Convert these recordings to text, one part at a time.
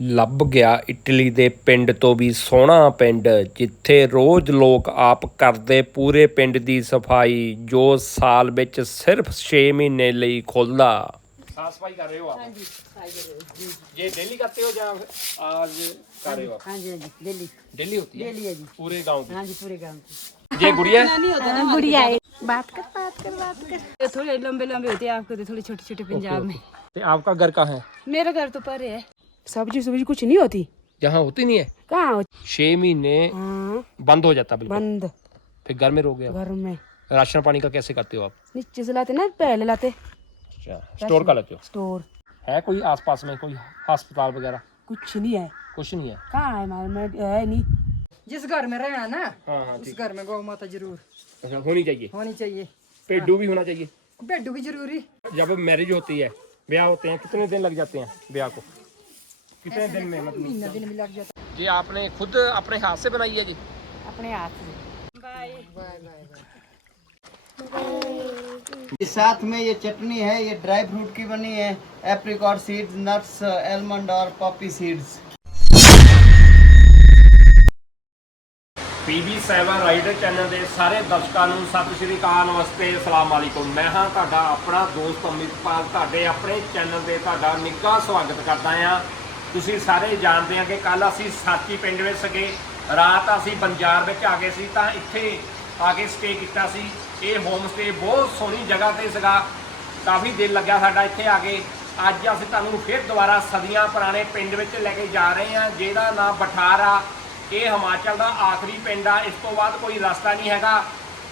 ਲੱਭ ਗਿਆ ਇਟਲੀ ਦੇ ਪਿੰਡ ਤੋਂ ਵੀ ਸੋਹਣਾ ਪਿੰਡ ਜਿੱਥੇ ਰੋਜ਼ ਲੋਕ ਆਪ ਕਰਦੇ ਪੂਰੇ ਪਿੰਡ ਦੀ ਸਫਾਈ ਜੋ ਸਾਲ ਵਿੱਚ ਸਿਰਫ 6 ਮਹੀਨੇ ਲਈ ਖੁੱਲਦਾ ਸਾਫ ਸਫਾਈ ਕਰ ਰਹੇ ਹੋ ਆਪ ਹਾਂਜੀ ਸਫਾਈ करो जी ये डेली करते हो या आज कर रहे हो हाँ जी हाँ जी दिल्ली डेली होती है डेली है जी पूरे गांव हाँ जी पूरे गांव की की ये गुड़िया है? हाँ, गुड़िया है बात कर बात कर बात कर ये थोड़े लंबे लंबे होते हैं आपको तो थोड़े छोटे छोटे पंजाब में तो आपका घर कहाँ है मेरा घर तो परे है सब्ज़ी सब्ज़ी कुछ नहीं होती? यहाँ होती नहीं है। कहाँ छह महीने हाँ। बंद हो जाता बिल्कुल। बंद। फिर घर में रह गया घर में। राशन पानी का कैसे करते हो आप? नीचे से लाते ना पहले लाते। अच्छा स्टोर का लेते हो? स्टोर। है कोई आसपास में कोई अस्पताल वगैरह? कुछ नहीं है। कुछ नहीं है। कहाँ है हमारे? में है नहीं। जिस घर में रहना ना हाँ हाँ उस घर में गौ माता ज़रूर। अच्छा होनी चाहिए। होनी चाहिए। पेडू भी होना चाहिए। भेडू की ज़रूरी। जब मैरिज होती है ब्याह होते हैं कितने दिन लग जाते हैं ब्याह को? कितने दिन में मतलब महीना दिन में लग जाता ये आपने खुद अपने हाथ से बनाई है जी अपने हाथ से बाय इस साथ में ये चटनी है ये ड्राई फ्रूट की बनी है एप्रिकॉट सीड्स नट्स एलमंड और poppy seeds PB7 rider channel ਦੇ ਸਾਰੇ ਦਰਸ਼ਕਾਂ ਨੂੰ ਸਤਿ ਸ਼੍ਰੀ ਅਕਾਲ ਨਮਸਤੇ ਅਸਲਾਮ ਵਾਲੇਕੁਮ ਮੈਂ ਹਾਂ ਤੁਹਾਡਾ ਆਪਣਾ ਦੋਸਤ ਅਮਿਤਪਾਲ ਤੁਹਾਡੇ ਆਪਣੇ ਚੈਨਲ ਤੇ ਤੁਹਾਡਾ ਨਿੱਘਾ ਸਵਾਗਤ ਕਰਦਾ ਹਾਂ ਤੁਸੀਂ ਸਾਰੇ ਜਾਣਦੇ ਆ ਕਿ ਕੱਲ ਅਸੀਂ ਸਾਚੀ ਪਿੰਡ ਵਿੱਚ ਸਕੇ ਰਾਤ ਅਸੀਂ ਬੰਜਾਰ ਵਿੱਚ ਆ ਗਏ ਸੀ, ਤਾਂ ਇੱਥੇ ਆ ਕੇ ਸਟੇ ਕੀਤਾ ਸੀ। ਇਹ ਹੋਮ ਸਟੇ ਬਹੁਤ ਸੋਹਣੀ ਜਗ੍ਹਾ ਤੇ ਸੀਗਾ। ਕਾਫੀ ਦਿਲ ਲੱਗਿਆ ਸਾਡਾ ਇੱਥੇ ਆ ਕੇ। ਅੱਜ ਅਸੀਂ ਤੁਹਾਨੂੰ ਫਿਰ ਦੁਬਾਰਾ ਸਦੀਆਂ ਪੁਰਾਣੇ ਪਿੰਡ ਵਿੱਚ ਲੈ ਕੇ ਜਾ ਰਹੇ ਹਾਂ, ਜਿਹਦਾ ਨਾਮ ਬਠਾਰ। ਆ ਇਹ ਹਿਮਾਚਲ ਦਾ ਆਖਰੀ ਪਿੰਡ ਆ। ਇਸ ਤੋਂ ਬਾਅਦ ਕੋਈ ਰਸਤਾ ਨਹੀਂ ਹੈਗਾ।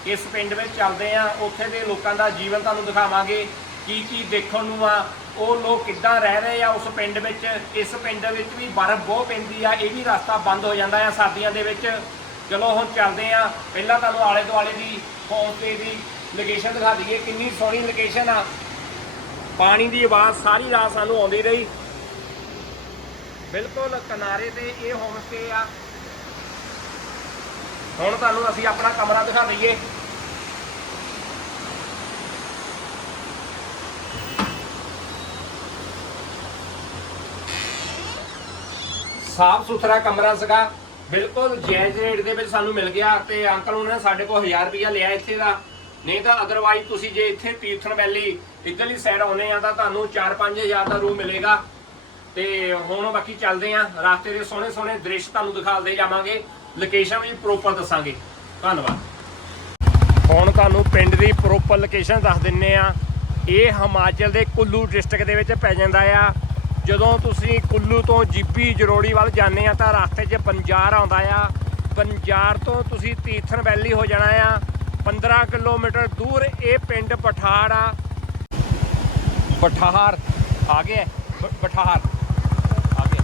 ਇਸ ਪਿੰਡ ਵਿੱਚ ਚੱਲਦੇ ਆ ਉੱਥੇ ਦੇ ਲੋਕਾਂ ਦਾ ਜੀਵਨ ਤੁਹਾਨੂੰ ਦਿਖਾਵਾਂਗੇ। ਕੀ ਕੀ ਦੇਖਣ ਨੂੰ ਆ। ਉਹ ਲੋਕ ਕਿੱਦਾਂ ਰਹਿ ਰਹੇ ਆ ਉਸ ਪਿੰਡ ਵਿੱਚ, ਇਸ ਪਿੰਡ ਵਿੱਚ ਵੀ ਬਰਫ਼ ਬਹੁਤ ਪੈਂਦੀ ਆ, ਇਹ ਵੀ ਰਸਤਾ ਬੰਦ ਹੋ ਜਾਂਦਾ ਆ ਸਰਦੀਆਂ ਦੇ ਵਿੱਚ। ਚਲੋ ਹੁਣ ਚੱਲਦੇ ਆ, ਪਹਿਲਾਂ ਤੁਹਾਨੂੰ ਆਲੇ ਦੁਆਲੇ ਦੀ ਹੋਮਸਟੇ ਦੀ ਲੋਕੇਸ਼ਨ ਦਿਖਾ ਦਈਏ, ਕਿੰਨੀ ਸੋਹਣੀ ਲੋਕੇਸ਼ਨ ਆ। ਪਾਣੀ ਦੀ ਆਵਾਜ਼ ਸਾਰੀ ਰਾਤ ਸਾਨੂੰ ਆਉਂਦੀ ਰਹੀ। ਬਿਲਕੁਲ ਕਿਨਾਰੇ ਤੇ ਇਹ ਹੋਮਸਟੇ ਆ। ਹੁਣ ਤੁਹਾਨੂੰ ਅਸੀਂ ਆਪਣਾ ਕਮਰਾ ਦਿਖਾ ਦਈਏ। ਸਾਫ਼ ਸੁਥਰਾ ਕਮਰਾ ਸੀਗਾ। ਬਿਲਕੁਲ ਜਾਇਜ਼ ਰੇਟ ਦੇ ਵਿੱਚ ਸਾਨੂੰ ਮਿਲ ਗਿਆ ਤੇ ਅੰਕਲ ਉਹਨਾਂ ਨੇ ਸਾਡੇ ਕੋਲ 1000 ਰੁਪਇਆ ਲਿਆ ਇੱਥੇ ਦਾ। ਨਹੀਂ ਤਾਂ ਅਦਰਵਾਈਜ਼ ਤੁਸੀਂ ਜੇ ਇੱਥੇ ਤੀਰਥਨ ਵੈਲੀ ਇੱਧਰਲੀ ਸਾਈਡ ਆਉਨੇ ਆ ਤਾਂ ਤੁਹਾਨੂੰ 4-5000 ਦਾ ਰੂਮ ਮਿਲੇਗਾ। ਤੇ ਹੁਣ ਬਾਕੀ ਚੱਲਦੇ ਆ। ਰਸਤੇ ਦੇ ਸੋਹਣੇ ਸੋਹਣੇ ਦ੍ਰਿਸ਼ ਤੁਹਾਨੂੰ ਦਿਖਾਉਂਦੇ ਜਾਵਾਂਗੇ। ਲੋਕੇਸ਼ਨ ਵੀ ਪ੍ਰੋਪਰ ਦੱਸਾਂਗੇ। ਧੰਨਵਾਦ। ਹੁਣ ਤੁਹਾਨੂੰ ਪਿੰਡ ਦੀ ਪ੍ਰੋਪਰ ਲੋਕੇਸ਼ਨ ਦੱਸ ਦਿੰਨੇ ਆ। ਇਹ ਹਿਮਾਚਲ ਦੇ ਕੁੱਲੂ ਡਿਸਟ੍ਰਿਕਟ ਦੇ ਵਿੱਚ ਪੈ ਜਾਂਦਾ ਆ। ਜਦੋਂ ਤੁਸੀਂ ਕੁੱਲੂ ਤੋਂ ਜੀਪੀ ਜਰੋੜੀ ਵੱਲ ਜਾਂਦੇ ਆ ਤਾਂ ਰਸਤੇ 'ਚ ਬੰਜਾਰ ਆਉਂਦਾ ਆ। ਬੰਜਾਰ ਤੋਂ ਤੁਸੀਂ ਤੀਰਥਨ ਵੈਲੀ ਹੋ ਜਾਣਾ ਆ। 15 ਕਿਲੋਮੀਟਰ ਦੂਰ ਇਹ ਪਿੰਡ ਪਠਾੜ ਆ। ਪਠਾਰ, ਆ ਗਿਆ ਬ- ਪਠਾਰ, ਆ ਗਿਆ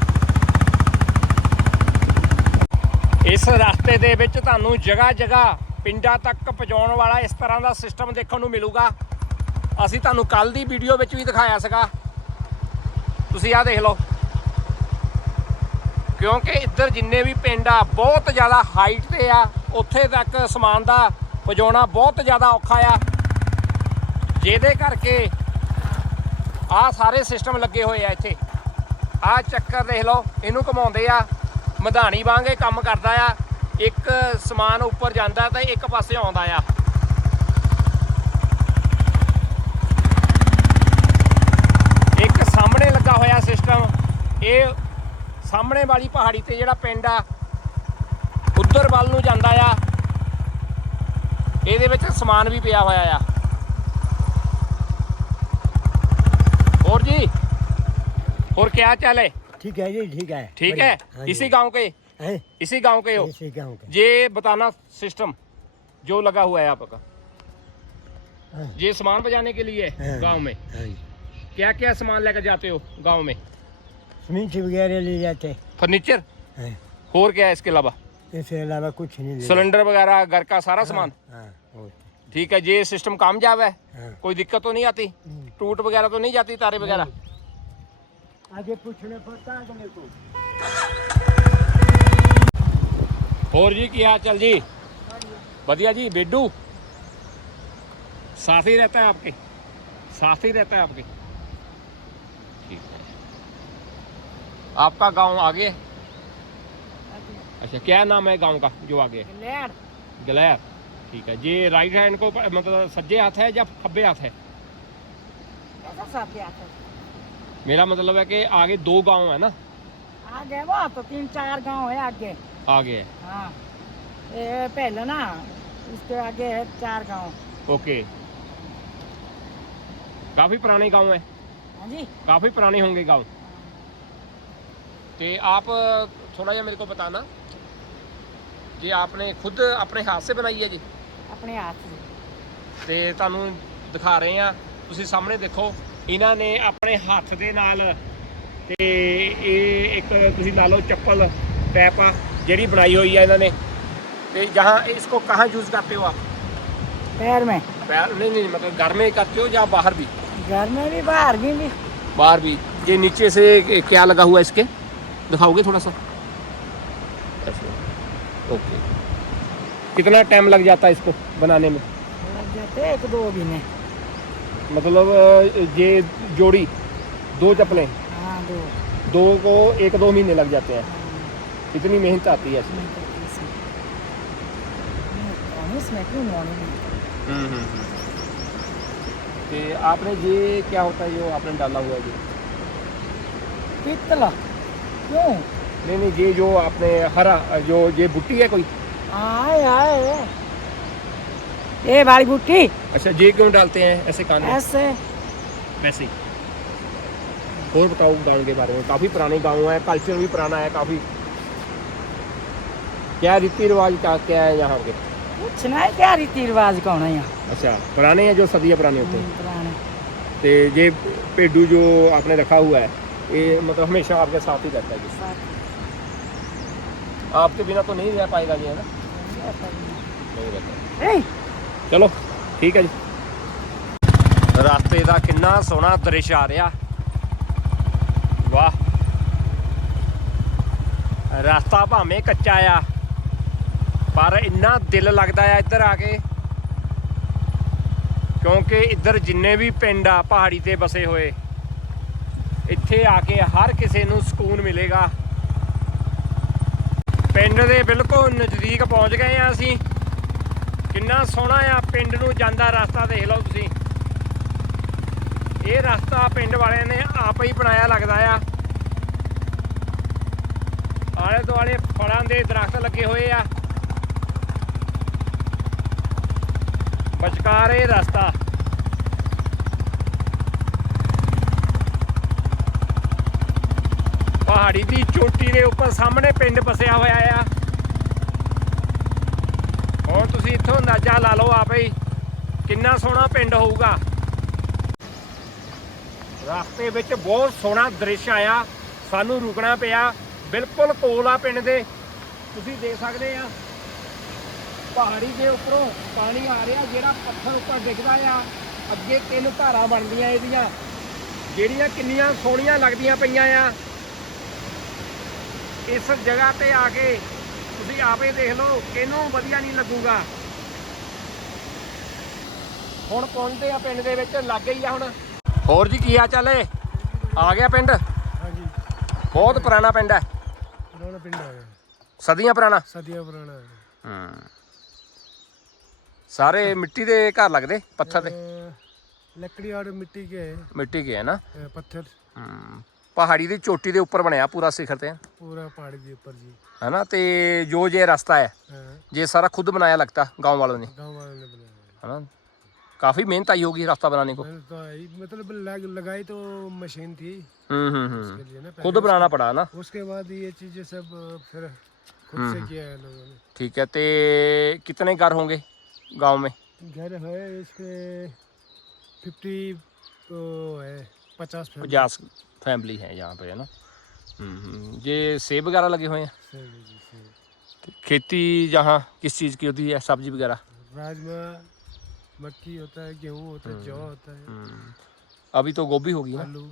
ਇਸ ਰਸਤੇ ਦੇ ਵਿੱਚ ਤੁਹਾਨੂੰ ਜਗ੍ਹਾ ਜਗ੍ਹਾ ਪਿੰਡਾਂ ਤੱਕ ਪਹੁੰਚਾਉਣ ਵਾਲਾ ਇਸ ਤਰ੍ਹਾਂ ਦਾ ਸਿਸਟਮ ਦੇਖਣ ਨੂੰ ਮਿਲੂਗਾ। ਅਸੀਂ ਤੁਹਾਨੂੰ ਕੱਲ ਦੀ ਵੀਡੀਓ ਵਿੱਚ ਵੀ ਦਿਖਾਇਆ ਸੀਗਾ। ਤੁਸੀਂ ਆਹ ਦੇਖ ਲਓ। ਕਿਉਂਕਿ ਇੱਧਰ ਜਿੰਨੇ ਵੀ ਪਿੰਡ ਆ, ਬਹੁਤ ਜ਼ਿਆਦਾ ਹਾਈਟ ਤੇ ਆ, ਉੱਥੇ ਤੱਕ ਸਮਾਨ ਦਾ ਪਹੁੰਚਾਉਣਾ ਬਹੁਤ ਜ਼ਿਆਦਾ ਔਖਾ ਆ। ਜਿਹਦੇ ਕਰਕੇ ਆਹ ਸਾਰੇ ਸਿਸਟਮ ਲੱਗੇ ਹੋਏ ਆ ਇੱਥੇ। ਆਹ ਚੱਕਰ ਦੇਖ ਲਓ, ਇਹਨੂੰ ਘਮਾਉਂਦੇ ਆ, ਮਧਾਣੀ ਵਾਂਗੇ ਕੰਮ ਕਰਦਾ ਆ। ਇੱਕ ਸਮਾਨ ਉੱਪਰ ਜਾਂਦਾ ਤਾਂ ਇੱਕ ਪਾਸੇ ਆਉਂਦਾ ਆ ਇੱਕ ਸਾਹਮਣੇ ਲੱਗਾ ਹੋਇਆ ਸਿਸਟਮ ਇਹ ਸਾਹਮਣੇ ਵਾਲੀ ਪਹਾੜੀ ਤੇ ਜਿਹੜਾ ਪਿੰਡ ਆ ਉੱਧਰ ਵੱਲ ਨੂੰ ਜਾਂਦਾ ਆ ਇਹਦੇ ਵਿੱਚ ਸਮਾਨ ਵੀ ਪਿਆ ਹੋਇਆ ਆ ਹੋਰ ਜੀ और क्या चाल है ठीक है जी ठीक है ठीक बढ़िया। है हाँ इसी जी। गांव के हैं? इसी गांव के हो इसी गांव के ये बताना सिस्टम जो लगा हुआ है आपका हाँ। ये सामान बजाने के लिए हाँ। गांव में हाँ जी। क्या क्या सामान लेकर जाते हो गांव में सीमेंट वगैरह ले जाते फर्नीचर हाँ। और क्या है इसके अलावा? इसके अलावा कुछ नहीं सिलेंडर वगैरह घर का सारा हाँ, सामान? हाँ, ठीक है जी सिस्टम कामयाब है? कोई दिक्कत तो नहीं आती? टूट वगैरह तो नहीं जाती तारे वगैरह? आगे पूछने पड़ता है मेरे को। और जी की हाल चल जी? बढ़िया जी बेडू? साथ ही रहता है आपके? साथ ही रहता है आपके? आपका गाँव आगे? अच्छा क्या नाम है गाँव का जो आगे? गलैर। ठीक है। ये राइट हैंड को मतलब सज्जे हाथ है या खब्बे हाथ है? मेरा मतलब है कि आगे दो गाँव है ना? आगे वो तो तीन चार गाँव है आगे। आगे है। हाँ। पहले ना इसके आगे है चार गाँव। ओके। काफ़ी पुराने गाँव है हाँ जी। काफ़ी पुराने होंगे गाँव। तो आप थोड़ा जिहा मेरे को बताना कि आपने खुद अपने हाथ से बनाई है जी अपने हाथ से ਤੇ ਤੁਹਾਨੂੰ ਦਿਖਾ ਰਹੇ ਆ ਤੁਸੀਂ ਸਾਹਮਣੇ ਦੇਖੋ ਇਹਨਾਂ ਨੇ ਆਪਣੇ ਹੱਥ ਦੇ ਨਾਲ ਤੇ ਇਹ ਇੱਕ ਤੁਸੀਂ ਲਾ ਲਓ ਚੱਪਲ ਟੈਪ ਆ ਜਿਹੜੀ ਬਣਾਈ ਹੋਈ ਆ ਇਹਨਾਂ ਨੇ ਤੇ ਜਹਾਂ ਇਸਕੋ ਕਹਾਂ ਯੂਜ਼ ਕਰਤੇ ਹੋ ਆਪ पैर में पैर नहीं नहीं मतलब घर में करते हो या बाहर भी घर में भी बाहर भी भी बाहर भी ये नीचे से क्या लगा हुआ है इसके दिखाओगे थोड़ा सा? ऐसे। ओके। कितना टाइम लग जाता है इसको बनाने में? लग जाते एक दो महीने। मतलब ये जोड़ी दो चप्पलें हाँ दो। दो को एक दो महीने लग जाते हैं। इतनी मेहनत आती है इसमें? क्यों नहीं कि आपने ये क्या होता है जो आपने डाला हुआ है ये? पित्तला क्यों नहीं नहीं ये जो आपने हरा जो ये बुट्टी है कोई आए आए ये वाली बुट्टी अच्छा ये क्यों डालते हैं ऐसे कान में ऐसे वैसे ही और बताओ गाँव के बारे में काफ़ी पुराने गाँव है कल्चर भी पुराना है काफ़ी क्या रीति रिवाज का क्या है यहाँ के कुछ नहीं क्या रीति रिवाज कौन है यहाँ अच्छा पुराने हैं जो सदियाँ पुराने होते हैं पुराने तो ये पेडू जो आपने रखा हुआ है ये मतलब हमेशा आपके साथ ही रहता है ये आपके बिना तो नहीं रह पाएगा ये है ना नहीं रहता ए, ਚਲੋ ਠੀਕ ਹੈ ਜੀ ਰਸਤੇ ਦਾ ਕਿੰਨਾ ਸੋਹਣਾ ਦ੍ਰਿਸ਼ ਆ ਰਿਹਾ ਵਾਹ ਰਸਤਾ ਭਾਵੇਂ ਕੱਚਾ ਆ ਪਰ ਇੰਨਾ ਦਿਲ ਲੱਗਦਾ ਆ ਇੱਧਰ ਆ ਕੇ ਕਿਉਂਕਿ ਇੱਧਰ ਜਿੰਨੇ ਵੀ ਪਿੰਡ ਆ ਪਹਾੜੀ ਤੇ ਬਸੇ ਹੋਏ ਇੱਥੇ ਆ ਕੇ ਹਰ ਕਿਸੇ ਨੂੰ ਸਕੂਨ ਮਿਲੇਗਾ। ਪਿੰਡ ਦੇ ਬਿਲਕੁਲ ਨਜ਼ਦੀਕ ਪਹੁੰਚ ਗਏ ਆ ਅਸੀਂ। ਕਿੰਨਾ ਸੋਹਣਾ ਆ, ਪਿੰਡ ਨੂੰ ਜਾਂਦਾ ਰਸਤਾ ਦੇਖ ਲਓ ਤੁਸੀਂ। ਇਹ ਰਸਤਾ ਪਿੰਡ ਵਾਲਿਆਂ ਨੇ ਆਪ ਹੀ ਬਣਾਇਆ ਲੱਗਦਾ ਆ। ਆਲੇ ਦੁਆਲੇ ਫਲਾਂ ਦੇ ਦਰਖਤ ਲੱਗੇ ਹੋਏ ਆ। ਵਿਚਕਾਰ ਇਹ ਰਸਤਾ ਪਹਾੜੀ ਦੀ ਚੋਟੀ ਦੇ ਉੱਪਰ ਸਾਹਮਣੇ ਪਿੰਡ ਵਸਿਆ ਹੋਇਆ ਆ। ਹੁਣ ਤੁਸੀਂ ਇੱਥੋਂ ਅੰਦਾਜ਼ਾ ਲਾ ਲਓ ਆਪੇ ਕਿੰਨਾ ਸੋਹਣਾ ਪਿੰਡ ਹੋਊਗਾ। ਰਸਤੇ ਵਿੱਚ ਬਹੁਤ ਸੋਹਣਾ ਦ੍ਰਿਸ਼ ਆਇਆ, ਸਾਨੂੰ ਰੁਕਣਾ ਪਿਆ, ਬਿਲਕੁਲ ਕੋਲ ਆ ਪਿੰਡ ਦੇ। ਤੁਸੀਂ ਦੇਖ ਸਕਦੇ ਆ, ਪਹਾੜੀ ਦੇ ਉੱਪਰੋਂ ਪਾਣੀ ਆ ਰਿਹਾ, ਜਿਹੜਾ ਪੱਥਰ ਉੱਪਰ ਡਿੱਗਦਾ ਆ। ਅੱਗੇ ਤਿੰਨ ਧਾਰਾਂ ਬਣਦੀਆਂ ਇਹਦੀਆਂ, ਜਿਹੜੀਆਂ ਕਿੰਨੀਆਂ ਸੋਹਣੀਆਂ ਲੱਗਦੀਆਂ ਪਈਆਂ ਆ। ਇਸ ਜਗ੍ਹਾ ਤੇ ਆ ਕੇ ਤੁਸੀਂ ਆਪੇ ਦੇਖ ਲਓ ਕਿਹਨੂੰ ਵਧੀਆ ਨਹੀਂ ਲੱਗੂਗਾ। ਹੁਣ ਪਹੁੰਚਦੇ ਆ ਪਿੰਡ ਦੇ ਵਿੱਚ ਲੱਗ ਗਈ ਆ ਹੁਣ। ਹੋਰ ਜੀ ਕੀ ਆ ਚੱਲ ਏ? ਆ ਗਿਆ ਪਿੰਡ? ਹਾਂਜੀ। ਬਹੁਤ ਪੁਰਾਣਾ ਪਿੰਡ ਹੈ। ਪੁਰਾਣਾ ਪਿੰਡ ਆ ਗਿਆ। ਸਦੀਆਂ ਪੁਰਾਣਾ? ਸਦੀਆਂ ਪੁਰਾਣਾ ਹਾਂ। ਸਾਰੇ ਮਿੱਟੀ ਦੇ ਘਰ ਲੱਗਦੇ ਪੱਥਰ ਦੇ? ਲੱਕੜੀ ਆੜ ਮਿੱਟੀ ਕੇ ਮਿੱਟੀ ਕੇ ਹੈ ਨਾ? ਪੱਥਰ। ਹਾਂ। ਪਹਾੜੀ ਦੀ ਚੋਟੀ ਦੇ ਉੱਪਰ ਬਣਿਆ ਪੂਰਾ ਸਿਖਰ ਤੇ पूरा पहाड़ी के ऊपर जी है ना तो जो ये रास्ता है हाँ, ये सारा खुद बनाया लगता गांव वालों ने गांव वालों ने बनाया है ना काफी मेहनत आई होगी रास्ता बनाने को मैंने तो आई मतलब लग, लगाई तो मशीन थी हम्म हम्म हम्म उसके लिए ना खुद पहले बनाना पड़ा ना उसके बाद ये चीजें सब अ, फिर खुद से किया है लोगों ने ठीक है तो कितने घर होंगे गांव में घर है इसके फिफ्टी तो है पचास family पचास फैमिली है यहाँ पे है ना हम्म, हम्म, ये सेब वगैरह लगे हुए हैं से जी, से। खेती जहाँ किस चीज़ की होती है सब्जी वगैरह राजमा मक्की होता है गेहूँ होता है जौ होता है हम्म, अभी तो गोभी होगी ना आलू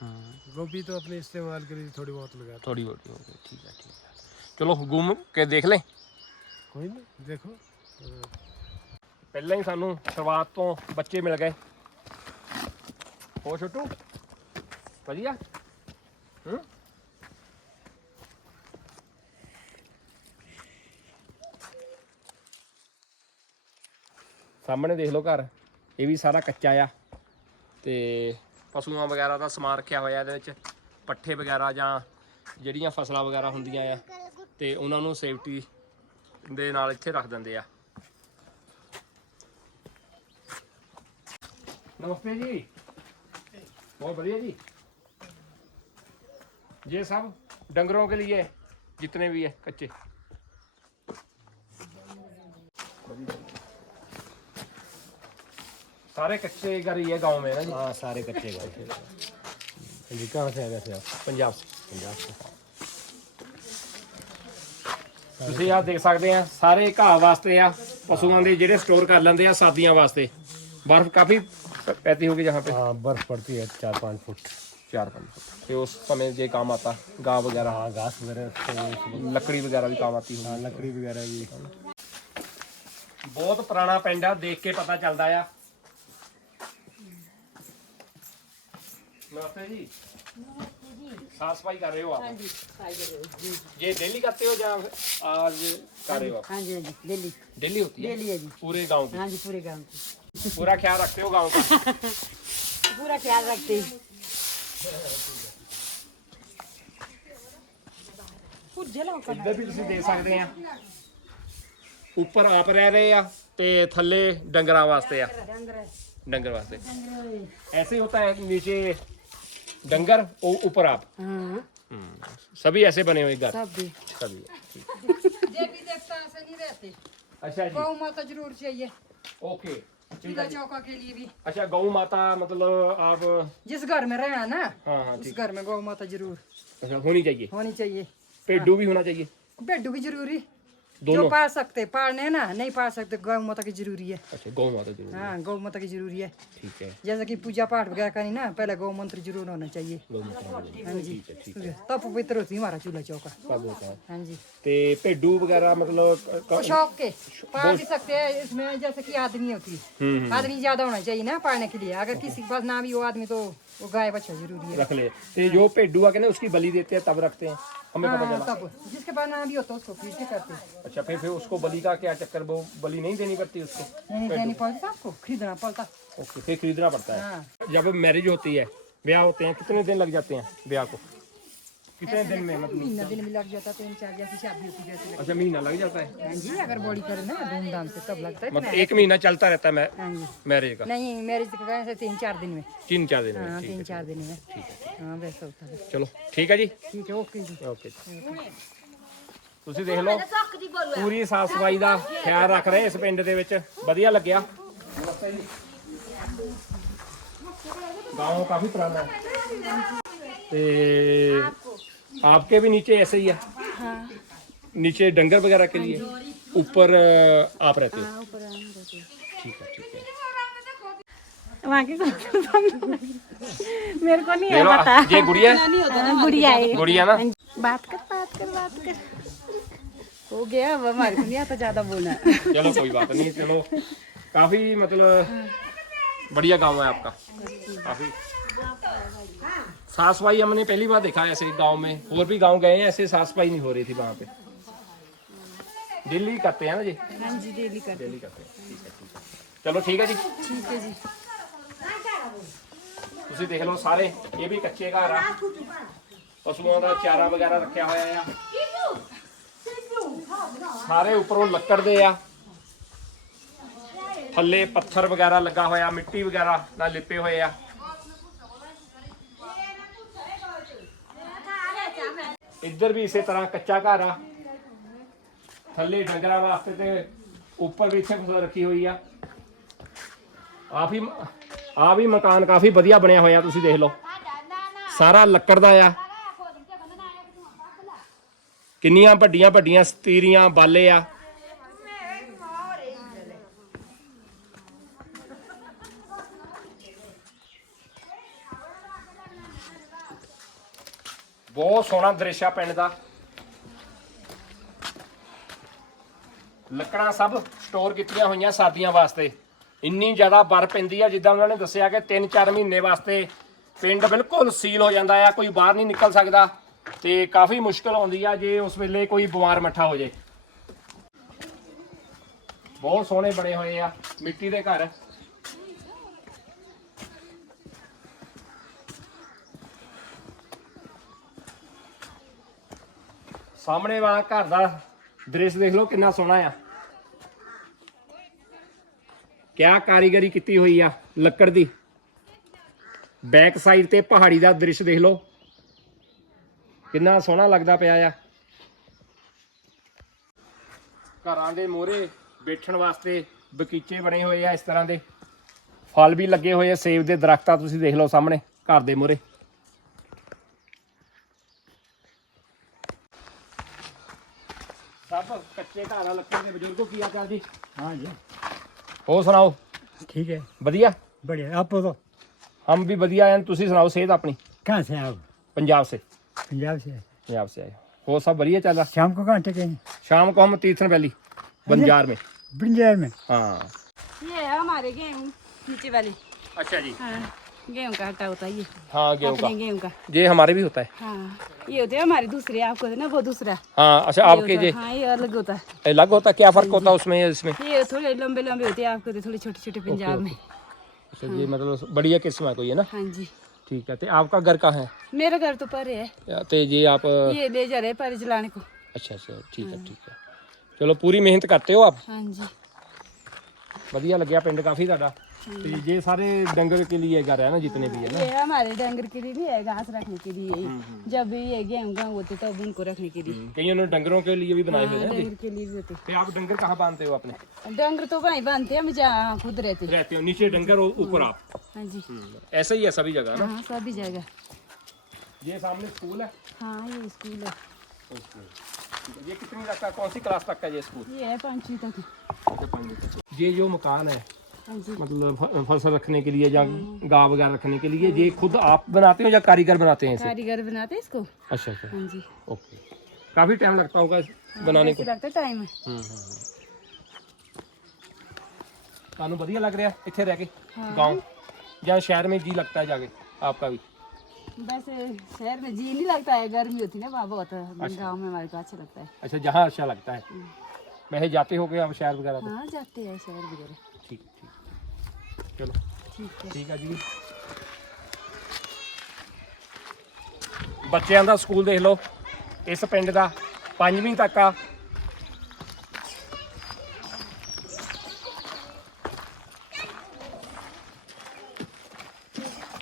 हम्म, गोभी तो अपने इस्तेमाल के लिए थोड़ी बहुत लगाते थोड़ी बहुत होगी ठीक है ठीक है चलो घूम के देख लें कोई नहीं देखो अ, ਪਹਿਲਾਂ ਹੀ ਸਾਨੂੰ ਸ਼ੁਰੂਆਤ ਤੋਂ ਬੱਚੇ ਮਿਲ ਗਏ ਹੋ ਛੋਟੂ ਵਧੀਆ? ਹੂੰ? ਸਾਹਮਣੇ ਦੇਖ ਲਓ ਘਰ ਇਹ ਵੀ ਸਾਰਾ ਕੱਚਾ ਆ। ਤੇ ਪਸ਼ੂਆਂ ਵਗੈਰਾ ਦਾ ਸਮਾਨ ਰੱਖਿਆ ਹੋਇਆ ਇਹਦੇ ਵਿੱਚ ਪੱਠੇ ਵਗੈਰਾ ਜਾਂ ਜਿਹੜੀਆਂ ਫਸਲਾਂ ਵਗੈਰਾ ਹੁੰਦੀਆਂ ਆ ਤੇ ਉਹਨਾਂ ਨੂੰ ਸੇਫਟੀ ਦੇ ਨਾਲ ਇੱਥੇ ਰੱਖ ਦਿੰਦੇ ਆ। ਨਮਸਤੇ ਜੀ। ਬਹੁਤ ਵਧੀਆ ਜੀ। ये सब डंगरों के लिए जितने भी है कच्चे सारे कच्चे घर ही है गांव में ना जी हाँ सारे कच्चे घर थे जी कहाँ से आ गए थे आप पंजाब से पंजाब से ਤੁਸੀਂ ਆ ਦੇਖ ਸਕਦੇ ਆ ਸਾਰੇ ਘਾਹ ਵਾਸਤੇ ਆ ਪਸ਼ੂਆਂ ਦੇ ਜਿਹੜੇ ਸਟੋਰ ਕਰ ਲੈਂਦੇ ਆ ਸਰਦੀਆਂ ਵਾਸਤੇ ਬਰਫ਼ ਕਾਫੀ ਪੈਤੀ ਹੋਗੀ ਜਹਾਂ पे हाँ बर्फ पड़ती है चार पाँच फुट चार पंप फिर उस समय ये काम आता घास वगैरह। हाँ घास वगैरह लकड़ी वगैरह भी काम आती है हाँ, लकड़ी वगैरह भी। बहुत पुराना पेंड है देख के पता चलता ਆ साफ़ सफ़ाई कर रहे हो आप? ਹਾਂਜੀ ਖਾਈ ਦੇ ये डेली करते हो या आज कर रहे हो आप? ਹਾਂਜੀ ਹਾਂਜੀ ਦਿੱਲੀ होती है? ਦਿੱਲੀ ਹੈ ਜੀ पूरे गाँव की? ਹਾਂਜੀ ਪੂਰੇ ਗਾਮ पूरा ख्याल रखते हो गाँव का? पूरा ख्याल रखते हैं। ਇੱਧਰ ਵੀ ਤੁਸੀਂ ਦੇਖ ਸਕਦੇ ਆ ਉੱਪਰ ਆਪ ਰਹਿ ਰਹੇ ਆ ਤੇ ਥੱਲੇ ਡੰਗਰਾਂ ਵਾਸਤੇ ਆ डंगर वास्ते ऐसे होता है नीचे डंगर और ऊपर आप हाँ हम्म, सभी ऐसे बने हुए घर सब भी सभी ठीक। देवी देवता ऐसे नहीं रहते अच्छा जी गौ माता जरूर चाहिए ओके ठीक चूल्हा है जी। चौका के लिए भी अच्छा गौ माता मतलब आप जिस घर में रहना ना हाँ हाँ उस ठीक घर में गौ माता जरूर अच्छा होनी चाहिए होनी चाहिए पेडू भी होना चाहिए बेडू की जरूरी जो दोनों पाल सकते पालने हैं ना नहीं पाल सकते गौ माता की जरूरी है अच्छा गौ माता जरूर हाँ गौ माता की जरूरी है ठीक है जैसे कि पूजा पाठ वगैरह करनी ना पहले गौ मंत्र जरूर होना चाहिए गौ माता जरूर। हाँ जी ठीक है ठीक है तब पवित्र होती है हमारा चूल्हा चौका सब होता है हाँ जी ते पेडू वगैरह मतलब क- वो क- शौक के पाल भी सकते हैं इसमें जैसे कि आदमी होती है हम्म, आदमी ज्यादा होना चाहिए ना पालने के लिए अगर किसी के पास ना भी हो आदमी तो वो गाय बच्चा ज़रूरी है। रख ले ते जो पेडू आके ना उसकी बलि देते हैं तब रखते हैं। हमें पता हाँ, चला। तब। जिसके पास ना भी होता उसको फिर से करते हैं। अच्छा फिर फिर उसको बलि का क्या चक्कर? वो बलि नहीं देनी पड़ती उसको नहीं देनी पड़ती आपको खरीदना पड़ता। ओके फिर खरीदना पड़ता है। हाँ। जब मैरिज होती है ब्याह होते हैं कितने दिन लग जाते हैं ब्याह को? कितने दिन में मतलब महीना दिन में लग जाता तीन चार जैसी शादी होती जैसे लगता अच्छा महीना लग जाता है है। हाँ जी अगर बॉडी करे ना धूमधाम से तब लगता है मतलब इतना। एक महीना चलता रहता है मै, हाँ जी मैरिज का नहीं मैरिज का गए से तीन चार दिन में तीन चार दिन में हाँ ठीक तीन है चार दिन में हाँ वैसा होता है ਚਲੋ ਠੀਕ ਹੈ ਜੀ ठीक है ओके जी ਓਕੇ ਤੁਸੀਂ ਦੇਖ ਲਓ ਪੂਰੀ ਸਾਫ ਸਫਾਈ ਦਾ ਖਿਆਲ ਰੱਖ ਰਹੇ ਇਸ ਪਿੰਡ ਦੇ ਵਿੱਚ ਵਧੀਆ ਲੱਗਿਆ गांव काफी पुराना है ते आपके भी नीचे ऐसे ही है? हाँ। नीचे डंगर वगैरह के लिए? ऊपर आप रहते हो? ठीक है ठीक है। मेरे को नहीं ये लो, ये गुड़िया गुड़िया है। गुड़िया ना? बात कर बात कर बात कर। हो गया अब हमारे को नहीं आता ज़्यादा बोलना। चलो कोई बात नहीं चलो। काफ़ी मतलब बढ़िया गाँव है आपका। काफ़ी। साफ सफाई हमने पहली बार देखा ऐसे गांव में और भी गांव गए हैं ऐसे साफ सफाई नहीं हो रही थी वहां पे दिल्ली करते हैं ना जी हाँ जी डेली कर दिल्ली करते हैं ठीक है ठीक है चलो ठीक है जी ठीक है जी ਤੁਸੀਂ ਦੇਖ ਲਓ ਸਾਰੇ ਇਹ ਵੀ ਕੱਚੇ ਘਰ ਆ ਪਸ਼ੂਆਂ ਦਾ ਚਾਰਾ ਵਗੈਰਾ ਰੱਖਿਆ ਹੋਇਆ ਆ ਸਾਰੇ ਉੱਪਰੋਂ ਲੱਕੜ ਦੇ ਆ ਥੱਲੇ ਪੱਥਰ ਵਗੈਰਾ ਲੱਗਾ ਹੋਇਆ ਮਿੱਟੀ ਵਗੈਰਾ ਨਾਲ ਲਿਪੇ ਹੋਏ ਆ ਇੱਧਰ ਵੀ ਇਸੇ ਤਰ੍ਹਾਂ ਕੱਚਾ ਘਰ ਆ। ਥੱਲੇ ਡੰਗਰਾਂ ਵਾਸਤੇ ਤੇ ਉੱਪਰ ਵੀ ਇੱਥੇ ਫਸਲ ਰੱਖੀ ਹੋਈ ਆ। ਆ ਵੀ ਆ ਵੀ ਮਕਾਨ ਕਾਫੀ ਵਧੀਆ ਬਣਿਆ ਹੋਇਆ, ਤੁਸੀਂ ਦੇਖ ਲਓ। ਸਾਰਾ ਲੱਕੜ ਦਾ ਆ। ਕਿੰਨੀਆਂ ਵੱਡੀਆਂ ਵੱਡੀਆਂ ਸਤੀਰੀਆਂ, ਬਾਲੇ ਆ। ਬਹੁਤ ਸੋਹਣਾ ਦ੍ਰਿਸ਼ ਆ ਪਿੰਡ ਦਾ। ਲੱਕੜਾਂ ਸਭ ਸਟੋਰ ਕੀਤੀਆਂ ਹੋਈਆਂ ਸਰਦੀਆਂ ਵਾਸਤੇ। ਇੰਨੀ ਜ਼ਿਆਦਾ ਬਰ ਪੈਂਦੀ ਆ, ਜਿੱਦਾਂ ਉਹਨਾਂ ਨੇ ਦੱਸਿਆ ਕਿ 3-4 ਮਹੀਨੇ ਵਾਸਤੇ ਪਿੰਡ ਬਿਲਕੁਲ ਸੀਲ ਹੋ ਜਾਂਦਾ ਆ, ਕੋਈ ਬਾਹਰ ਨਹੀਂ ਨਿਕਲ ਸਕਦਾ ਤੇ ਕਾਫੀ ਮੁਸ਼ਕਲ ਆਉਂਦੀ ਆ ਜੇ ਉਸ ਵੇਲੇ ਕੋਈ ਬਿਮਾਰ ਮੱਠਾ ਹੋ ਜੇ ਬਹੁਤ ਸੋਹਣੇ ਬਣੇ ਹੋਏ ਆ, ਮਿੱਟੀ ਦੇ ਘਰ। ਸਾਹਮਣੇ ਵਾਲਾ ਘਰ ਦਾ ਦ੍ਰਿਸ਼ ਦੇਖ ਲਓ ਕਿੰਨਾ ਸੋਹਣਾ ਆ। ਕਿਆ ਕਾਰੀਗਰੀ ਕੀਤੀ ਹੋਈ ਆ ਲੱਕੜ ਦੀ। ਬੈਕ ਸਾਈਡ ਤੇ ਪਹਾੜੀ ਦਾ ਦ੍ਰਿਸ਼ ਦੇਖ ਲਓ। ਕਿੰਨਾ ਸੋਹਣਾ ਲੱਗਦਾ ਪਿਆ ਆ। ਘਰਾਂ ਦੇ ਮੋਹਰੇ ਬੈਠਣ ਵਾਸਤੇ ਬਗੀਚੇ ਬਣੇ ਹੋਏ ਆ ਇਸ ਤਰ੍ਹਾਂ ਦੇ। ਫਲ ਵੀ ਲੱਗੇ ਹੋਏ ਆ, ਸੇਬ ਦੇ ਦਰਖਤਾਂ ਤੁਸੀਂ ਦੇਖ ਲਓ ਸਾਹਮਣੇ ਘਰ ਦੇ ਮੋਹਰੇ ਸਭ ਕੱਚੇ ਘਰ ਆ ਲੱਕੜ ਦੇ ਬਜ਼ੁਰਗੋ ਕੀ ਆ ਕਰ ਜੀ हाँ जी ਹੋਰ ਸੁਣਾਓ ठीक है ਵਧੀਆ बढ़िया आप तो हम भी बढ़िया हैं ਤੁਸੀਂ ਸੁਣਾਓ ਸਿਹਤ ਆਪਣੀ कहाँ से हैं आप पंजाब से पंजाब से पंजाब से आए हो वो सब बढ़िया चल रहा शाम को कहाँ टेकेंगे शाम को हम तीर्थन वैली बंजार में बंजार में हाँ ये है हमारे गेहूँ नीचे वाले अच्छा जी हाँ गेहूँ का आटा होता है ये हाँ गेहूँ का अपने गेहूँ का ये हमारे भी होता है हाँ ये होते हैं हमारे दूसरे आपको होते हैं ना वो दूसरा हाँ अच्छा ये आपके होता है, ये हाँ ये अलग होता है अलग होता है क्या फर्क होता है उसमें इसमें ये थोड़े लंबे लंबे होते हैं आपको होते हैं थोड़े छोटे छोटे पंजाब में अच्छा ये मतलब बढ़िया किस्म है कोई है ना हाँ जी ठीक है तो आपका घर कहाँ है मेरा घर तो परे है या तो ये आप ये ले जा रहे हैं परे चलाने को अच्छा अच्छा ठीक है ठीक है ਚਲੋ ਪੂਰੀ ਮਿਹਨਤ ਕਰਤੇ ਹੋ ਆਪ हाँ जी ਵਧੀਆ ਲੱਗਿਆ ਪਿੰਡ ਕਾਫੀ ਤੁਹਾਡਾ ਤੇ ये सारे डंगर के लिए घर है ना जितने भी है ना। ये हमारे डंगर के लिए नहीं है घास रखने के लिए। जब भी ये गेहूँ गेहूँ होते तब उनको रखने के लिए। कईयों ने डंगरों के लिए भी बनाए हुए हाँ, हैं डंगर के लिए होते। तो आप डंगर कहाँ बांधते हो अपने? डंगर तो वहीं बांधते हैं हम जहाँ खुद रहते। हैं। रहते हो नीचे डंगर और ऊपर आप? हाँ जी। ऐसा ही है सभी जगह ना? हाँ सभी जगह। ये सामने स्कूल है? हाँ ये स्कूल है। ये कितनी तक का कौन सी क्लास तक का ये स्कूल? ये है पाँचवीं तक। ये जो मकान है मतलब फ- फसल रखने के लिए या गाँव वगैरह रखने के लिए ये खुद आप बनाते हो या कारीगर बनाते हैं इसे कारीगर बनाते हैं इसको अच्छा अच्छा हाँ जी ओके काफी टाइम लगता होगा इस बनाने को ऐसे लगता टाइम है ਤੁਹਾਨੂੰ ਵਧੀਆ ਲੱਗ ਰਿਹਾ ਇੱਥੇ ਰਹਿ ਕੇ गांव ਜਾਂ शहर में जी लगता है जाके आपका भी वैसे शहर में जी नहीं लगता है गर्मी होती है ना वहाँ बहुत गाँव में हमारे को अच्छा लगता है अच्छा जहाँ अच्छा लगता है वैसे जाते हो गए आप शहर वगैरह तो हाँ जाते हैं शहर वगैरह ठीक ठीक चलो ठीक है ਠੀਕ ਆ ਜੀ ਬੱਚਿਆਂ ਦਾ ਸਕੂਲ ਦੇਖ ਲਓ ਇਸ ਪਿੰਡ ਦਾ ਪੰਜਵੀਂ ਤੱਕ ਆ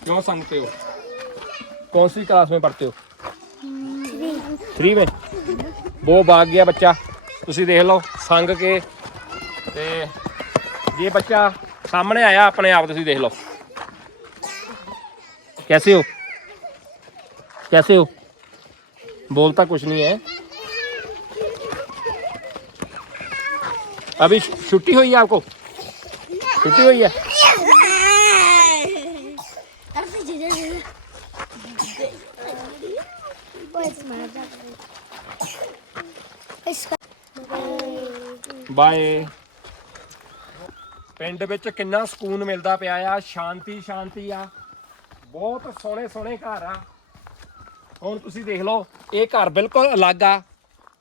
क्यों संगते हो कौन सी क्लास में पढ़ते हो थ्री में वो भाग गया बच्चा ਤੁਸੀਂ ਦੇਖ ਲਓ ਸੰਗ ਕੇ ਤੇ ये बच्चा सामने आया अपने आप ਤੁਸੀਂ देख लो कैसे हो कैसे हो बोलता कुछ नहीं है अभी छु- छुट्टी हुई है आपको छुट्टी हुई है ਬਾਏ ਪਿੰਡ ਵਿੱਚ ਕਿੰਨਾ ਸਕੂਨ ਮਿਲਦਾ ਪਿਆ ਆ, ਸ਼ਾਂਤੀ ਸ਼ਾਂਤੀ ਆ। ਬਹੁਤ ਸੋਹਣੇ ਸੋਹਣੇ ਘਰ ਆ। ਹੁਣ ਤੁਸੀਂ ਦੇਖ ਲਓ, ਇਹ ਘਰ ਬਿਲਕੁਲ ਅਲੱਗ ਆ।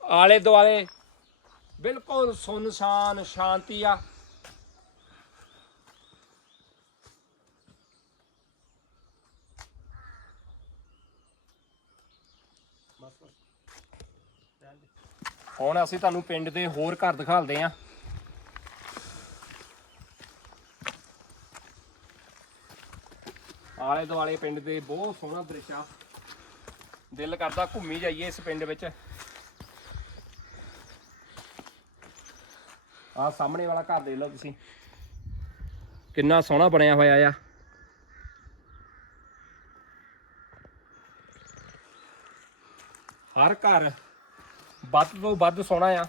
ਆਲੇ ਦੁਆਲੇ ਬਿਲਕੁਲ ਸੁਨਸਾਨ ਸ਼ਾਂਤੀ ਆ। ਹੁਣ ਅਸੀਂ ਤੁਹਾਨੂੰ ਪਿੰਡ ਦੇ ਹੋਰ ਘਰ ਦਿਖਾਲਦੇ ਆਂ। ਆਲੇ ਦੁਆਲੇ ਪਿੰਡ ਦੇ ਬਹੁਤ ਸੋਹਣਾ ਦ੍ਰਿਸ਼ ਆ ਦਿਲ ਕਰਦਾ ਘੁੰਮੀ ਜਾਈਏ ਇਸ ਪਿੰਡ ਵਿੱਚ ਆ ਸਾਹਮਣੇ ਵਾਲਾ ਘਰ ਦੇਖ ਲਓ ਤੁਸੀਂ ਕਿੰਨਾ ਸੋਹਣਾ ਬਣਿਆ ਹੋਇਆ ਆ ਹਰ ਘਰ ਵੱਧ ਤੋਂ ਵੱਧ ਸੋਹਣਾ ਆ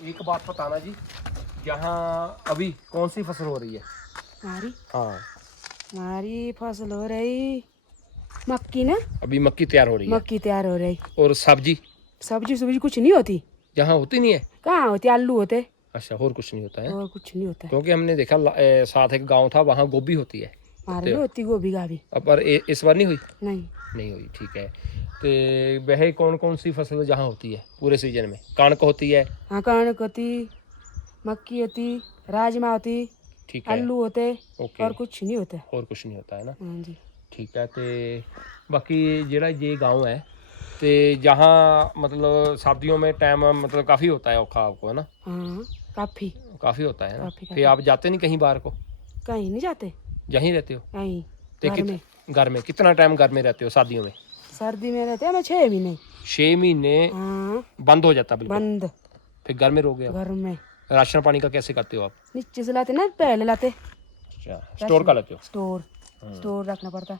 एक बात बताना जी यहाँ अभी कौन सी फसल हो रही है हमारी हाँ। हमारी फ़सल हो रही। मक्की ना? अभी मक्की तैयार हो रही है। मक्की तैयार हो रही। और सब्ज़ी? सब्ज़ी सब्ज़ी कुछ नहीं होती। यहाँ होती नहीं है? कहाँ होती? आलू होते। अच्छा और कुछ नहीं होता है। और कुछ नहीं होता। क्योंकि हमने देखा ए, साथ एक गाँव था वहाँ गोभी होती है। हमारे में होती गोभी का भी। अब पर इस बार नहीं हुई? नहीं। नहीं हुई ठीक है। तो वह कौन कौन सी फ़सल जहाँ होती है पूरे सीज़न में? कणक होती है। हाँ कणक होती मक्की होती राजमा होती। ठीक है आलू होते ओके और कुछ नहीं होता और कुछ नहीं होता है ना हाँ जी ਠੀਕ ਹੈ ਤੇ ਬਾਕੀ ਜਿਹੜਾ ये गांव है ਤੇ जहाँ मतलब सर्दियों में टाइम मतलब काफ़ी होता है औखा आपको है ना हाँ काफी काफ़ी होता है ना काफी, फिर आप जाते नहीं कहीं बाहर को कहीं नहीं जाते यहीं रहते हो कहीं ते घर कित- में घर में कितना टाइम घर में रहते हो शादियों में सर्दी में रहते हैं मैं छह महीने छः महीने हाँ बंद हो जाता बिल्कुल बंद फिर घर में रहोगे आप घर में राशन पानी का कैसे करते हो आप? नीचे से लाते ना पहले लाते। अच्छा स्टोर का लेते हो? स्टोर हाँ। स्टोर रखना पड़ता।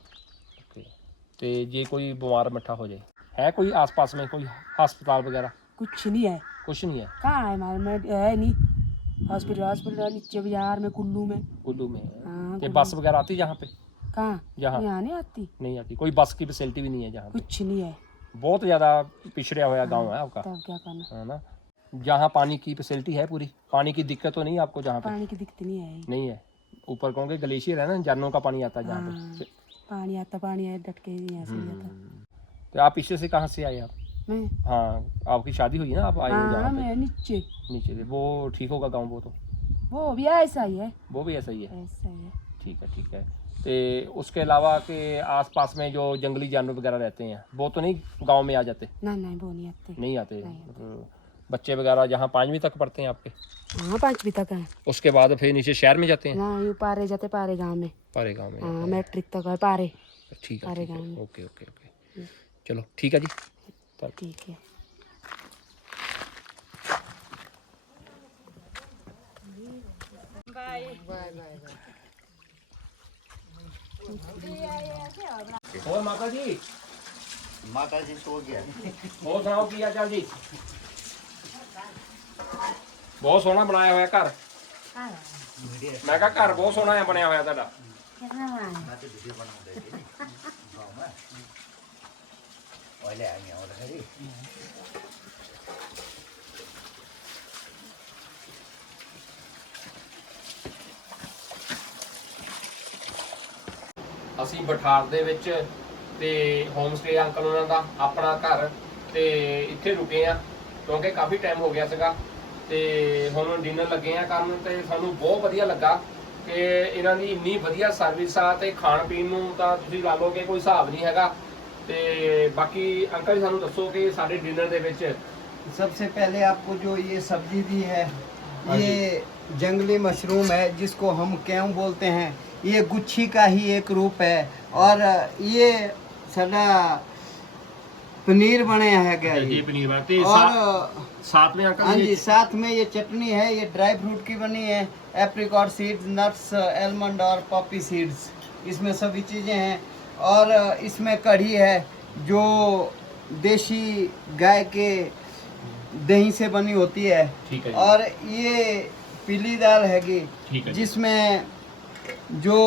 तो ये कोई बीमार मिठा हो जाए? है कोई आसपास में कोई अस्पताल वगैरह? कुछ नहीं है। कुछ नहीं है? कहाँ है हमारे? में है नहीं। हॉस्पिटल हॉस्पिटल नीचे बाज़ार में कुल्लू में। कुल्लू में हाँ। ये बस वगैरह आती है यहाँ पे? कहाँ? यहाँ यहाँ नहीं आती। नहीं आती। कोई बस की फैसिलिटी भी नहीं है पे? कुछ नहीं है। बहुत ज़्यादा पिछड़े हुआ गाँव है आपका। तब क्या करना? है ना? जहाँ पानी की फैसिलिटी है पूरी। पानी की दिक्कत तो नहीं है आपको जहाँ पे? पानी की दिक्कत नहीं है नहीं है। ऊपर कहोगे ग्लेशियर है ना झरनों का पानी आता है जहाँ हाँ। पे पानी आता पानी है डट के यहाँ से ही आता तो आप पीछे से कहाँ से आए आप? मैं? हाँ आपकी शादी हुई ना आप आए हो हाँ जहाँ पे? मैं नीचे। नीचे से। वो ठीक होगा गाँव वो तो? वो भी ऐसा ही है। वो भी ऐसा ही है? ऐसा ही है। ठीक है ठीक है। तो उसके अलावा के आसपास में जो जंगली जानवर वगैरह रहते हैं वो तो नहीं गाँव में आ जाते? ना नहीं वो नहीं आते। नहीं आते? नहीं मतलब बच्चे वगैरह जहाँ पाँचवीं तक पढ़ते हैं आपके? हाँ पाँचवीं तक है। उसके बाद फिर नीचे शहर में जाते हैं? हाँ, ना यू पारे जाते पारे गाँव में। पारे गाँव में हाँ मैट्रिक तक है पारे। ठीक है पारे गाँव ओके ओके ओके। चलो ठीक है जी। ठीक है। और माता जी माता जी सो गया। और सुनाओ किया चल जी ਬਹੁਤ ਸੋਹਣਾ ਬਣਾਇਆ ਹੋਇਆ ਘਰ। ਮੈਂ ਕਿਹਾ ਘਰ ਬਹੁਤ ਸੋਹਣਾ ਹੈ ਬਣਿਆ ਹੋਇਆ ਤੁਹਾਡਾ। ਅਸੀਂ ਬਠਾਰ ਦੇ ਵਿੱਚ ਤੇ ਹੋਮ ਸਟੇ ਅੰਕਲ ਉਹਨਾਂ ਦਾ ਆਪਣਾ ਘਰ ਤੇ ਇੱਥੇ ਰੁਕੇ ਆ ਕਿਉਂਕਿ ਕਾਫੀ ਟਾਈਮ ਹੋ ਗਿਆ ਸੀਗਾ। ਤੇ ਹੁਣ ਡਿਨਰ ਲੱਗੇ ਆ ਕਰਨ ਤੇ ਸਾਨੂੰ ਬਹੁਤ ਵਧੀਆ ਲੱਗਾ ਕਿ ਇਹਨਾਂ ਦੀ ਇੰਨੀ ਵਧੀਆ ਸਰਵਿਸ ਆ ਤੇ ਖਾਣ ਪੀਣ ਨੂੰ ਤਾਂ ਤੁਸੀਂ ਲਾ ਲਓ ਕਿ ਕੋਈ ਹਿਸਾਬ ਨਹੀਂ ਹੈਗਾ ਤੇ ਬਾਕੀ ਅੰਕਲ ਜੀ ਸਾਨੂੰ ਦੱਸੋ ਕਿ ਸਾਡੇ ਡਿਨਰ ਦੇ ਵਿੱਚ सबसे पहले आपको जो ये सब्जी दी है हाँ ये जंगली मशरूम है जिसको हम क्यों बोलते हैं ये गुच्छी का ही एक रूप है और ये सदा पनीर बनाया है क्या जी पनीर बनाते और साथ, में हाँ जी साथ में ये चटनी है ये ड्राई फ्रूट की बनी है एप्रिकॉट सीड्स नट्स एलमंड और पॉपी सीड्स। इसमें सभी चीज़ें हैं। और इसमें कढ़ी है जो देसी गाय के दही से बनी होती है, है और ये पीली दाल हैगी जिसमें जो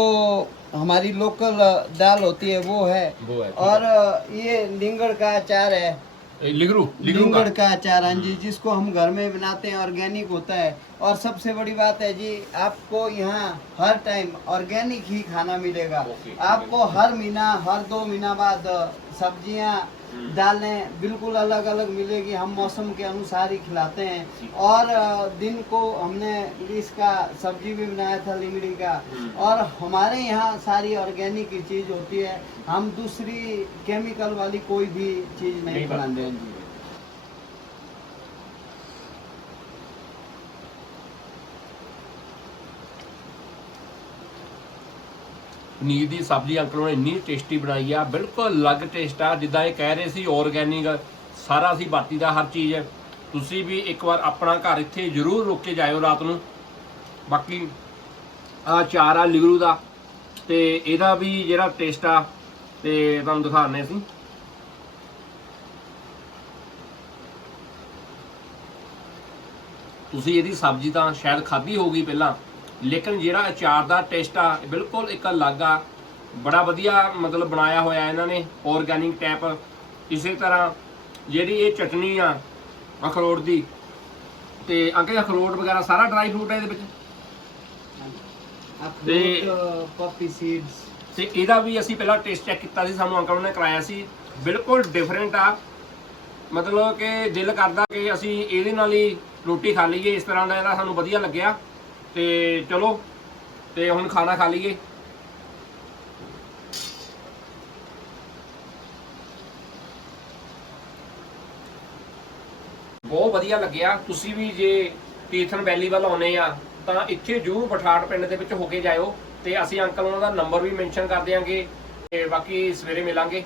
हमारी लोकल दाल होती है वो है। वो है और ये लिंगड़ का अचार है। लिगरू लिगरू लिंगड़ का अचार हाँ जी जिसको हम घर में बनाते हैं ऑर्गेनिक होता है। और सबसे बड़ी बात है जी आपको यहाँ हर टाइम ऑर्गेनिक ही खाना मिलेगा। आपको हर महीना हर दो महीना बाद सब्ज़ियाँ हम्म। दालें बिल्कुल अलग अलग मिलेगी हम मौसम के अनुसार ही खिलाते हैं। और दिन को हमने इसका सब्ज़ी भी बनाया था लिमड़ी का। हम्म। और हमारे यहाँ सारी ऑर्गेनिक चीज़ होती है। हम दूसरी केमिकल वाली कोई भी चीज़ नहीं नहीं बनाते। हैं जी ਪਨੀਰ ਦੀ ਸਬਜ਼ੀ, ਅੰਕਲ ਨੇ ਇੰਨੀ ਟੇਸਟੀ ਬਣਾਈ ਆ, ਬਿਲਕੁਲ ਅਲੱਗ ਟੇਸਟ ਆ, ਜਿੱਦਾਂ ਇਹ ਕਹਿ ਰਹੇ ਸੀ ਆਰਗੈਨਿਕ ਸਾਰਾ ਸੀ ਬਾਤੀ ਦਾ ਹਰ ਚੀਜ਼। ਤੁਸੀਂ ਵੀ ਇੱਕ ਵਾਰ ਆਪਣਾ ਘਰ ਇੱਥੇ ਜ਼ਰੂਰ ਰੁਕ ਕੇ ਜਾਇਓ ਰਾਤ ਨੂੰ। ਬਾਕੀ ਆ ਚਾਰ ਆ ਲਿਗਰੂ ਦਾ, ਤੇ ਇਹਦਾ ਵੀ ਜਿਹੜਾ ਟੇਸਟ ਆ, ਤੇ ਤੁਹਾਨੂੰ ਦਿਖਾਉਂਦੇ ਅਸੀਂ। ਤੁਸੀਂ ਇਹਦੀ ਸਬਜ਼ੀ ਤਾਂ ਸ਼ਾਇਦ ਖਾਧੀ ਹੋਊਗੀ ਪਹਿਲਾਂ। ਲੇਕਿਨ ਜਿਹੜਾ ਅਚਾਰ ਦਾ ਟੇਸਟ ਆ ਬਿਲਕੁਲ ਇੱਕ ਅਲੱਗ ਆ। ਬੜਾ ਵਧੀਆ ਮਤਲਬ ਬਣਾਇਆ ਹੋਇਆ ਇਹਨਾਂ ਨੇ ਆਰਗੈਨਿਕ ਟੈਪ ਇਸੇ ਤਰ੍ਹਾਂ ਜਿਹੜੀ ਇਹ ਚਟਨੀ ਆ ਅਖਰੋਟ ਦੀ ਤੇ ਅੰਕਲ ਅਖਰੋਟ ਵਗੈਰਾ ਸਾਰਾ ਡਰਾਈ ਫਰੂਟ ਹੈ ਇਹਦੇ ਵਿੱਚ? ਤੇ ਕਾਫੀ ਸੀਡਸ ਤੇ ਇਹਦਾ ਵੀ ਅਸੀਂ ਪਹਿਲਾਂ ਟੇਸਟ ਚੈੱਕ ਕੀਤਾ ਸੀ ਸਾਨੂੰ ਅੰਕਲ ਨੇ ਕਰਾਇਆ ਸੀ। ਬਿਲਕੁਲ ਡਿਫਰੈਂਟ ਆ। ਮਤਲਬ ਕਿ ਦਿਲ ਕਰਦਾ ਕਿ ਅਸੀਂ ਇਹਦੇ ਨਾਲ ਹੀ ਰੋਟੀ ਖਾ ਲਈਏ ਇਸ ਤਰ੍ਹਾਂ ਦਾ ਇਹਦਾ ਸਾਨੂੰ ਵਧੀਆ ਲੱਗਿਆ। ਤੇ ਚਲੋ, ਤੇ ਹੁਣ ਖਾਣਾ ਖਾ ਲਈਏ। ਬਹੁਤ ਵਧੀਆ ਲੱਗਿਆ। ਤੁਸੀਂ ਵੀ ਜੇ ਤੀਰਥਨ ਵੈਲੀ ਵੱਲ ਆਉਨੇ ਆ, ਤਾਂ ਇੱਥੇ ਜਰੂਰ ਬਠਾੜ ਪਿੰਡ ਦੇ ਵਿੱਚ ਹੋ ਕੇ ਜਾਇਓ ਤੇ ਅਸੀਂ ਅੰਕਲ ਉਹਨਾਂ ਦਾ ਨੰਬਰ ਵੀ ਮੈਂਸ਼ਨ ਕਰ ਦਿਆਂਗੇ ਤੇ ਬਾਕੀ ਸਵੇਰੇ ਮਿਲਾਂਗੇ।